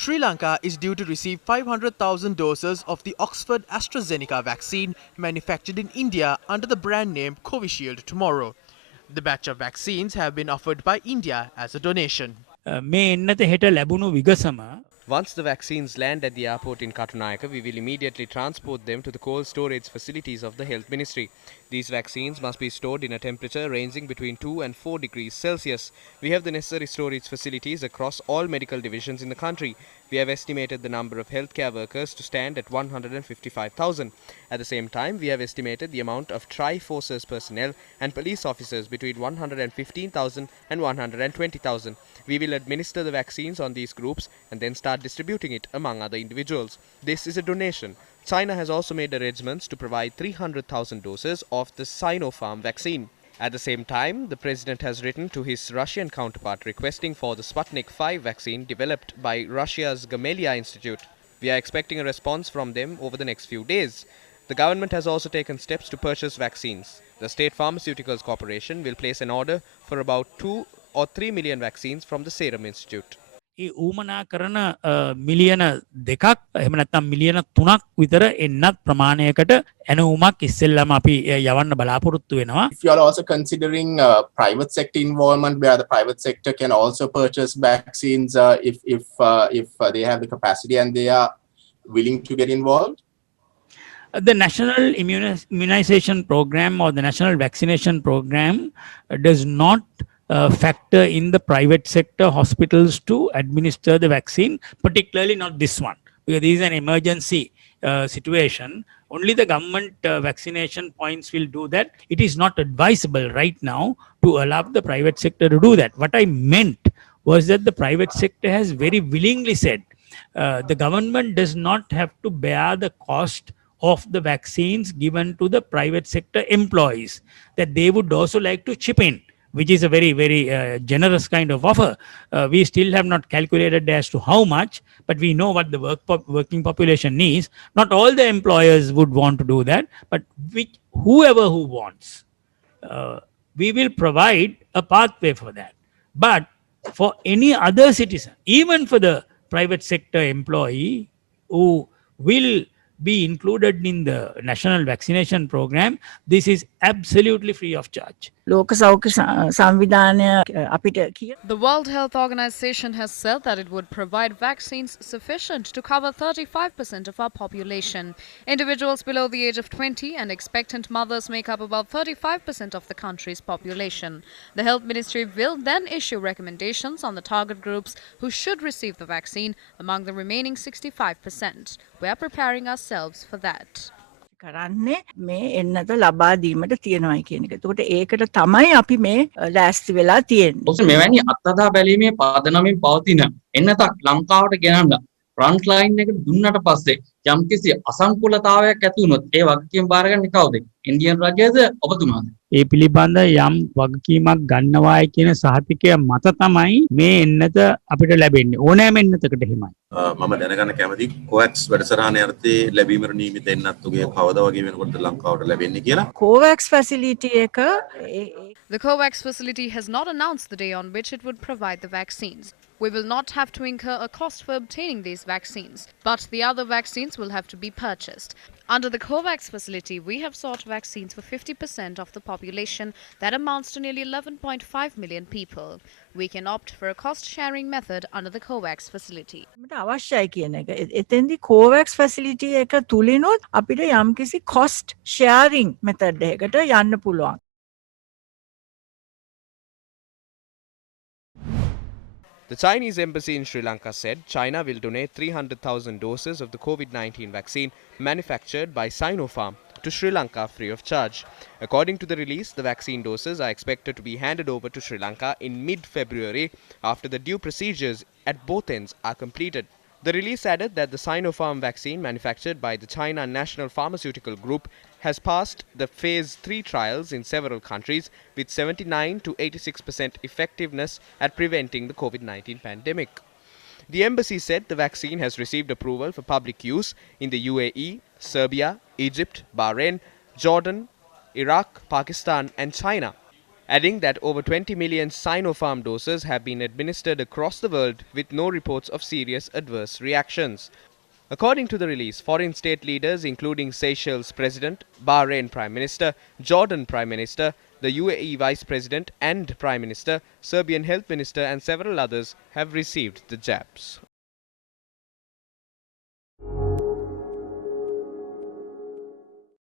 Sri Lanka is due to receive 500,000 doses of the Oxford AstraZeneca vaccine manufactured in India under the brand name Covishield tomorrow. The batch of vaccines have been offered by India as a donation. මේ එන්නත හෙට ලැබුණු විගසම Once the vaccines land at the airport in Katunayaka, we will immediately transport them to the cold storage facilities of the Health Ministry. These vaccines must be stored in a temperature ranging between 2 and 4 degrees Celsius. We have the necessary storage facilities across all medical divisions in the country. We have estimated the number of healthcare workers to stand at 155,000. At the same time, we have estimated the amount of Tri-Forces personnel and police officers between 115,000 and 120,000. We will administer the vaccines on these groups and then start distributing it among other individuals. This is a donation. China has also made arrangements to provide 300,000 doses of the Sinopharm vaccine. At the same time, the president has written to his Russian counterpart requesting for the Sputnik 5 vaccine developed by Russia's Gamaleya Institute. We are expecting a response from them over the next few days. The government has also taken steps to purchase vaccines. The State Pharmaceuticals Corporation will place an order for about 2 or 3 million vaccines from the Serum Institute. ඒ ඌමනා කරන මිලියන 2ක් එහෙම නැත්නම් මිලියන 3ක් විතර එන්නත් ප්‍රමාණයකට ඇනවුමක් ඉස්සෙල්ලාම අපි යවන්න බලාපොරොත්තු වෙනවා. If you are also considering private sector involvement, where the private sector can also purchase vaccines if they have the capacity and they are willing to get involved. The national immunization program or the national vaccination program does not factor in the private sector hospitals to administer the vaccine, particularly not this one, because this is an emergency situation. Only the government vaccination points will do that. It is not advisable right now to allow the private sector to do that. What I meant was that the private sector has very willingly said the government does not have to bear the cost of the vaccines given to the private sector employees, that they would also like to chip in, which is a very, very generous kind of offer. We still have not calculated as to how much, but we know what the working population needs. Not all the employers would want to do that, but whoever who wants, we will provide a pathway for that. But for any other citizen, even for the private sector employee who will be included in the national vaccination program, this is absolutely free of charge. The World Health Organization has said that it would provide vaccines sufficient to cover 35% of our population. Individuals below the age of 20 and expectant mothers make up about 35% of the country's population. The Health Ministry will then issue recommendations on the target groups who should receive the vaccine among the remaining 65%. We are preparing ourselves for that. කරන්නේ මේ එන්නත ලබා දීමට තියෙනවායි කියන එක. එතකොට ඒකට තමයි අපි මේ ලෑස්ති වෙලා තියෙන්නේ. ඔස්සේ මෙවැනි අත්අදා බැලීමේ පදනමින් පවතින එන්නතක් ලංකාවට ගෙනන්න Frontline එක දුන්නට පස්සේ යම්කිසි අසංකුලතාවයක් ඇති වුණොත් ඒ වගකීම බාරගන්නේ කවුද? ඉන්දියන් රජයද ඔබතුමාද? ඒ පිළිබඳ යම් වගකීමක් ගන්නවායි කියන සහතිකය මත තමයි මේ එන්නත අපිට ලැබෙන්නේ. ඕනෑම එන්නතකට එහෙමයි. මම දැනගන්න කැමති COVAX වැඩසටහනේ අර්ථයේ ලැබීමට නියමිත එන්නත් උගේ කවදා වගේ වෙනකොට ලංකාවට ලැබෙන්නේ කියලා. COVAX facility එක The COVAX facility has not announced the day on which it would provide the vaccines. We will not have to incur a cost for obtaining these vaccines, but the other vaccines will have to be purchased. Under the COVAX facility, we have sought vaccines for 50% of the population. That amounts to nearly 11.5 million people. We can opt for a cost-sharing method under the COVAX facility. අවශ්‍යයි කියන එක. එතෙන්දී COVAX facility එක තුලිනුත් අපිට යම්කිසි cost sharing method එකකට යන්න පුළුවන්. The Chinese embassy in Sri Lanka said China will donate 300,000 doses of the COVID-19 vaccine manufactured by Sinopharm to Sri Lanka free of charge. According to the release, the vaccine doses are expected to be handed over to Sri Lanka in mid-February after the due procedures at both ends are completed. The release added that the Sinopharm vaccine manufactured by the China National Pharmaceutical Group has passed the phase 3 trials in several countries with 79 to 86% effectiveness at preventing the COVID-19 pandemic. The embassy said the vaccine has received approval for public use in the UAE, Serbia, Egypt, Bahrain, Jordan, Iraq, Pakistan and China. adding that over 20 million Sinopharm doses have been administered across the world with no reports of serious adverse reactions. According to the release, foreign state leaders including Seychelles President, Bahrain Prime Minister, Jordan Prime Minister, the UAE Vice President and Prime Minister, Serbian Health Minister and several others have received the jabs.